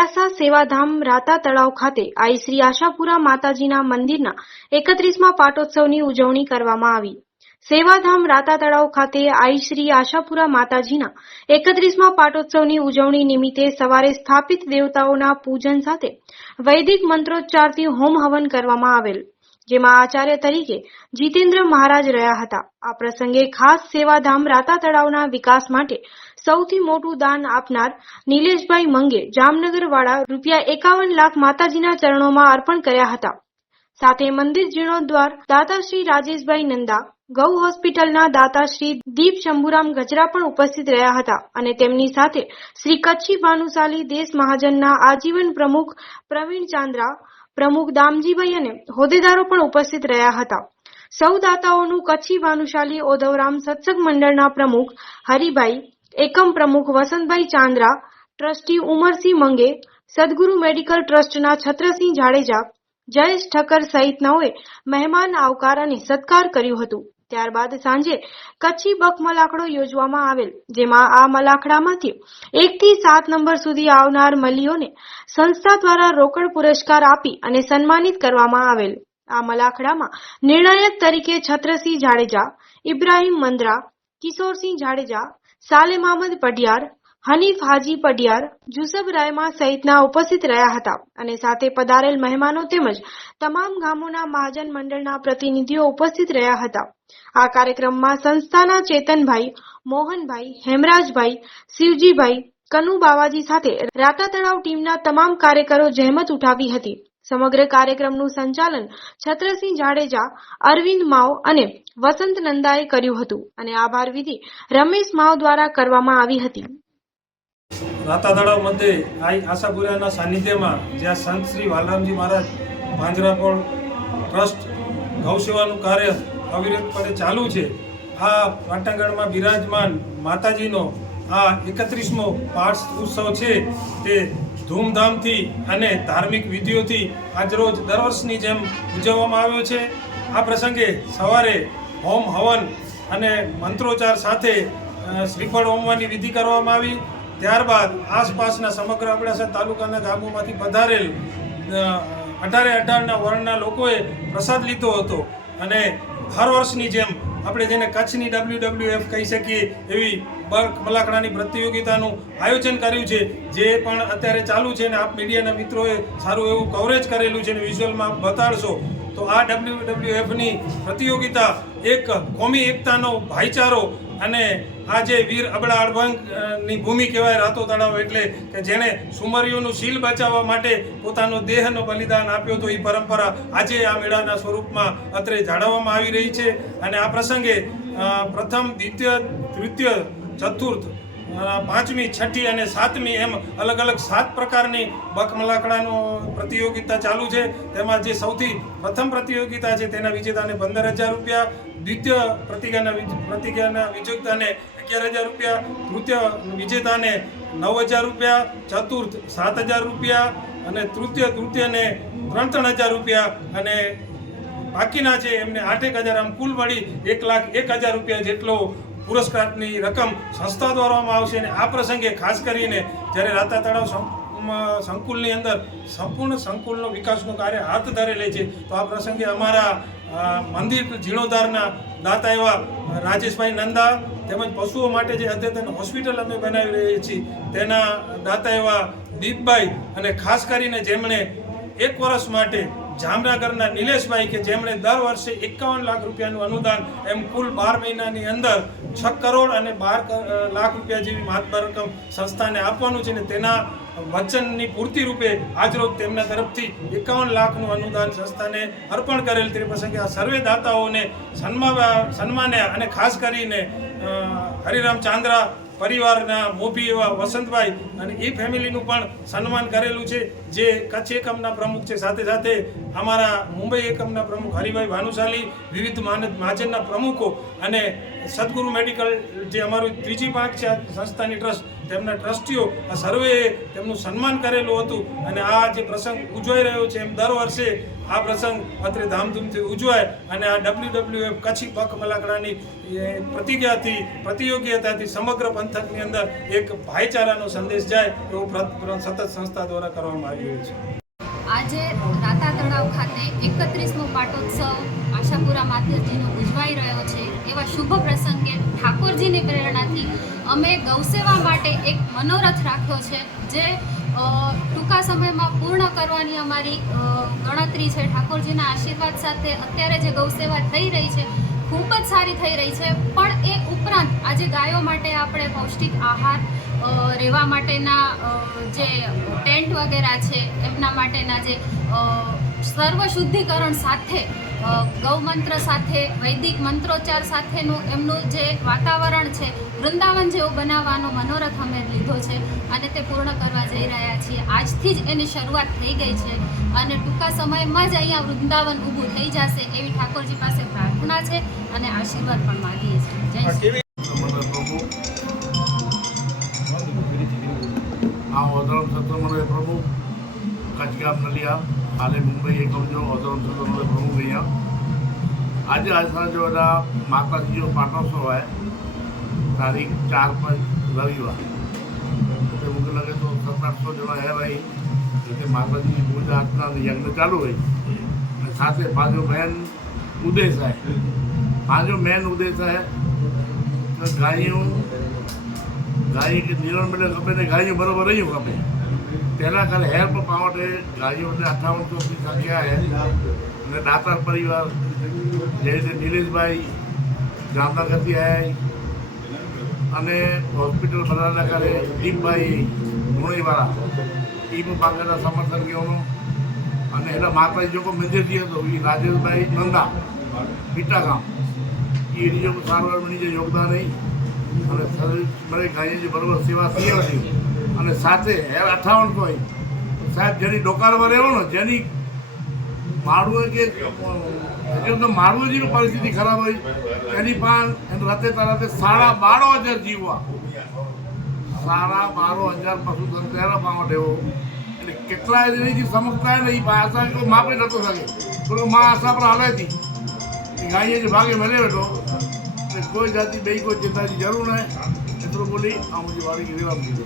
અબડાસા સેવાધામ રાતા તળાવ ખાતે આઈ શ્રી આશાપુરા માતાજીના મંદિરના 31મા પાટોત્સવની ઉજવણી કરવામાં આવી। સેવાધામ રાતા તળાવ ખાતે આઈ શ્રી આશાપુરા માતાજીના 31મા પાટોત્સવની ઉજવણી નિમિત્તે સવારે સ્થાપિત દેવતાઓના પૂજન સાથે વૈદિક મંત્રોચ્ચારથી હોમ હવન કરવામાં આવેલ, જેમાં આચાર્ય તરીકે જીતેન્દ્ર મહારાજ રહ્યા હતા। આ પ્રસંગે ખાસ સેવાધામ રાતા તળાવના વિકાસ માટે સૌથી મોટું દાન આપનાર નિલેશભાઈ મંગે જામનગરવાળા ₹51 લાખ માતાજીના ચરણોમાં અર્પણ કર્યા હતા। સાથે મંદિર જીર્ણોદ્ધાર દાતા શ્રી રાજેશભાઈ નંદા, ગૌ હોસ્પિટલના દાતા શ્રી દીપ શંભુરામ ગજરા પણ ઉપસ્થિત રહ્યા હતા અને તેમની સાથે શ્રી કચ્છી ભાનુશાલી દેશ મહાજનના આજીવન પ્રમુખ પ્રવીણ ચાંદ્રા, પ્રમુખ દામજીભાઈ અને હોદ્દેદારો પણ ઉપસ્થિત રહ્યા હતા। સૌ દાતાઓનું કચ્છી ભાનુશાલી ઓધવરામ સત્સંગ મંડળના પ્રમુખ હરિભાઈ, એકમ પ્રમુખ વસંતભાઈ ચાંદ્રા, ટ્રસ્ટી ઉમરસિંહ મંગે, સદગુરુ મેડિકલ ટ્રસ્ટના છત્રસિંહ જાડેજા, જયેશ ઠક્કર સહિતનાઓએ મહેમાન આવકાર અને સત્કાર કર્યું હતું। ત્યારબાદ સાંજે કચ્છી બક મલાખડો યોજવામાં આવેલ, જેમાં આ મલાખડામાંથી 1 થી 7 નંબર સુધી આવનાર મલીઓને સંસ્થા દ્વારા રોકડ પુરસ્કાર આપી અને સન્માનિત કરવામાં આવેલ। આ મલાખડામાં નિર્ણાયક તરીકે છત્રસિંહ જાડેજા, ઇબ્રાહીમ મંદ્રા, કિશોરસિંહ જાડેજા, સાલેમ અહમદ પઢિયાર, હનીફ હાજી પઢિયાર, જુસબ રાયમા સહિતના ઉપસ્થિત રહ્યા હતા અને સાથે પધારેલ મહેમાનો તેમજ તમામ ગામોના મહાજન મંડળના પ્રતિનિધિઓ ઉપસ્થિત રહ્યા હતા। આ કાર્યક્રમમાં સંસ્થાના ચેતનભાઈ, મોહનભાઈ, હેમરાજભાઈ, શિવજીભાઈ, કનુ બાવાજી સાથે રાતા તળાવ ટીમના તમામ કાર્યકરો જહેમત ઉઠાવી હતી। સમગ્ર કાર્યક્રમનું સંચાલન છત્રસિંહ જાડેજા, અરવિંદ માવ અને વસંત નંદાએ કર્યું હતું અને આભાર વિધિ રમેશ માવ દ્વારા કરવામાં આવી હતી। રાતા તળાવ મધ્યે આઈ આશાપુરાના સાનિધ્યમાં જ્યાં સંત શ્રી વાલરામજી મહારાજ પાંજરાપોળ ટ્રસ્ટ ગૌસેવાનું કાર્ય અવિરતપણે ચાલુ છે। આ પાટણગઢમાં બિરાજમાન માતાજીનો આ 31મો પાઠ ઉત્સવ છે તે ધૂમધામથી અને ધાર્મિક વિધિઓથી આજરોજ દર વર્ષની જેમ ઉજવવામાં આવ્યો છે। આ પ્રસંગે સવારે હોમ હવન અને મંત્રોચ્ચાર સાથે શ્રીફળ હોમવાની વિધિ કરવામાં આવી। ત્યારબાદ આસપાસના સમગ્ર અબડાસા તાલુકાના ગામોમાંથી પધારેલ 18 વર્ણના લોકોએ પ્રસાદ લીધો હતો અને હર વર્ષની જેમ આપણે જેને કચ્છની WWF કહી શકીએ એવી બક મલાખડાની પ્રતિયોગિતાનું આયોજન કર્યું છે, જે પણ અત્યારે ચાલુ છે અને આપ મીડિયાના મિત્રોએ સારું એવું કવરેજ કરેલું છે અને વિઝ્યુઅલમાં બતાડશો તો આ WWFની પ્રતિયોગિતા એક કોમી એકતાનો ભાઈચારો અને આ જે વીર અબડા અડભંગની ભૂમિ કહેવાય રાતો તળાવ, એટલે કે જેણે સુમરીઓનું શીલ બચાવવા માટે પોતાનો દેહનો બલિદાન આપ્યો હતો, એ પરંપરા આજે આ મેળાના સ્વરૂપમાં અત્રે જાળવવામાં આવી રહી છે। અને આ પ્રસંગે પ્રથમ, દ્વિતીય, તૃતીય, ચતુર્થ, 5મી, 6ઠી અને 7મી એમ અલગ અલગ 7 પ્રકારની બક મલાખડાનો પ્રતિયોગિતા ચાલુ છે। તેમાં જે સૌથી પ્રથમ પ્રતિયોગિતા છે તેના વિજેતાને ₹15,000, દ્વિતીય પ્રતિજ્ઞાના વિજેતાને ₹11,000, તૃતીય વિજેતાને ₹9,000, ચતુર્થ ₹7,000 અને તૃતીયને ₹3,000 અને બાકીના છે એમને 8,000, આમ કુલ મળી ₹1,01,000 જેટલો પુરસ્કારની રકમ સંસ્થા દ્વારામાં આવશે। અને આ પ્રસંગે ખાસ કરીને જ્યારે રાતા તળાવ સંકુલની અંદર સંપૂર્ણ સંકુલનો વિકાસનું કાર્ય હાથ ધરેલે છે, તો આ પ્રસંગે અમારા મંદિર જીર્ણોદ્ધારના દાતા એવા રાજેશભાઈ નંદા તેમજ પશુઓ માટે જે અદ્યતન હોસ્પિટલ અમે બનાવી રહ્યા છીએ તેના દાતા એવા દીપભાઈ અને ખાસ કરીને જેમણે 1 વર્ષ માટે જામનગરના નિલેશભાઈ કે જેમણે દર વર્ષે ₹51 લાખનું અનુદાન એમ કુલ 12 મહિનાની અંદર 6 કરોડ અને 12 લાખ રૂપિયા જેવી મહાત્મા રકમ સંસ્થાને આપવાનું છે અને તેના વચનની પૂર્તિ રૂપે આજરોજ તેમના તરફથી 51 લાખનું અનુદાન સંસ્થાને અર્પણ કરેલ। તે પ્રસંગે આ સર્વે દાતાઓને સન્માન્યા અને ખાસ કરીને હરિરામ ચાંદ્રા પરિવારના મોભી એવા વસંતભાઈ અને એ ફેમિલીનું પણ સન્માન કરેલું છે, જે કચ્છ એકમના પ્રમુખ છે। સાથે સાથે અમારા મુંબઈ એકમના પ્રમુખ હરિભાઈ ભાનુશાલી, વિવિધ મહાજનના પ્રમુખો અને સદગુરુ મેડિકલ જે અમારું ત્રીજી પાંખ છે સંસ્થાની ટ્રસ્ટ, તેમના ટ્રસ્ટીઓ આ સર્વેએ તેમનું સન્માન કરેલું હતું। અને આ જે પ્રસંગ ઉજવાઈ રહ્યો છે એમ દર વર્ષે આ પ્રસંગ અત્રે ધામધૂમથી ઉજવાય અને આ WWF કચ્છી પખ મલાકડાની પ્રતિયોગિતાથી સમગ્ર પંથકની અંદર એક ભાઈચારાનો સંદેશ જાય એવો સતત સંસ્થા દ્વારા કરવામાં આવી રહ્યો છે. આજે રાતા તળાવ ખાતે 31મો પાટોત્સવ આશાપુરા માતાજીનો ઉજવાઈ રહ્યો છે. એવા શુભ પ્રસંગે ઠાકોરજીની પ્રેરણાથી અમે ગૌસેવા માટે એક મનોરથ રાખ્યો છે, જે ટૂંકા સમયમાં પૂર્ણ કરવાની અમારી ગણતરી છે. ઠાકોરજીના આશીર્વાદ સાથે અત્યારે જે ગૌસેવા થઈ રહી છે ખૂબ જ સારી થઈ રહી છે. પણ એ ઉપરાંત આજે ગાયો માટે આપણે પૌષ્ટિક આહાર, રહેવા માટેના જે ટેન્ટ વગેરે છે, એમના માટેના જે સર્વ શુદ્ધિકરણ સાથે ગૌમંત્ર સાથે વૈદિક મંત્રોચ્ચાર સાથેનું એમનું જે વાતાવરણ છે, વૃંદાવન જેવું બનાવવાનો મનોરથ અમે લીધો છે અને તે પૂર્ણ કરવા જઈ રહ્યા છીએ. આજથી જ એની શરૂઆત થઈ ગઈ છે અને ટૂંકા સમયમાં જ અહીંયા વૃંદાવન ઊભું થઈ જશે એવી ઠાકોરજી પાસે પ્રાર્થના છે અને આશીર્વાદ પણ માગીએ છીએ. જય શ્રી ઓધરમ સત્રમંડળ પ્રમુખ કચ્છ ગામ નલિયા, હાલે મુંબઈ એકમ જો ઓધરમ સત્રમંડળ પ્રમુખ અહીંયા. આજે આજના જો એના માતાજીનો પાટોત્સવ હોય તારીખ 4-5 રવિવાર, તો મુझे लगे तो 700-800 જણા હે ભાઈ, એટલે માતાજીની પૂજા અર્ચના યજ્ઞ ચાલુ હોય અને સાથે પાંચો મેન ઉદ્દેશ है गाय के निरण मिले खपे ने गायों बराबर रही खपे. पहला करे हेर पर पावटे गायों ने 5800 की संख्या है અને દાતાર પરિવાર જે રીતે નિલેશભાઈ જામનગરથી આવ્યા અને હોસ્પિટલ બનાવવાના કરે દીપભાઈ ધોણીવાળા એ પણ પાકેલા સમર્થન કેવાનો અને એના માતાજી જો મંદિરથી હતો એ રાજેશભાઈ નંદા પીટા ગામ એ જો સારવાર બની જે યોગદાન નહીં અને મારી ગાયની બરાબર સેવા થઈ હતી અને સાથે હેર 58 હોય સાહેબ જેની ડોકારમાં રહેવાનો જેની માળવું કે તો માળવું જેવી પરિસ્થિતિ ખરાબ હોય એની પણ એને રાતે તારાતે 12,500 જીવવા 12,500 પશુ તંત્ર પાવટ એવો એટલે કેટલાય જેની સમજતા ને એ આશા કોઈ માપે નતો શકે તો માં આશા પર હાલે હતી ગાય જે ભાગે મળે બેઠો કોઈ જાતિ બે કોઈ ચિંતાની જરૂર નહીં એટલું બોલી આ મુझे વાળી વિરામ દીધો.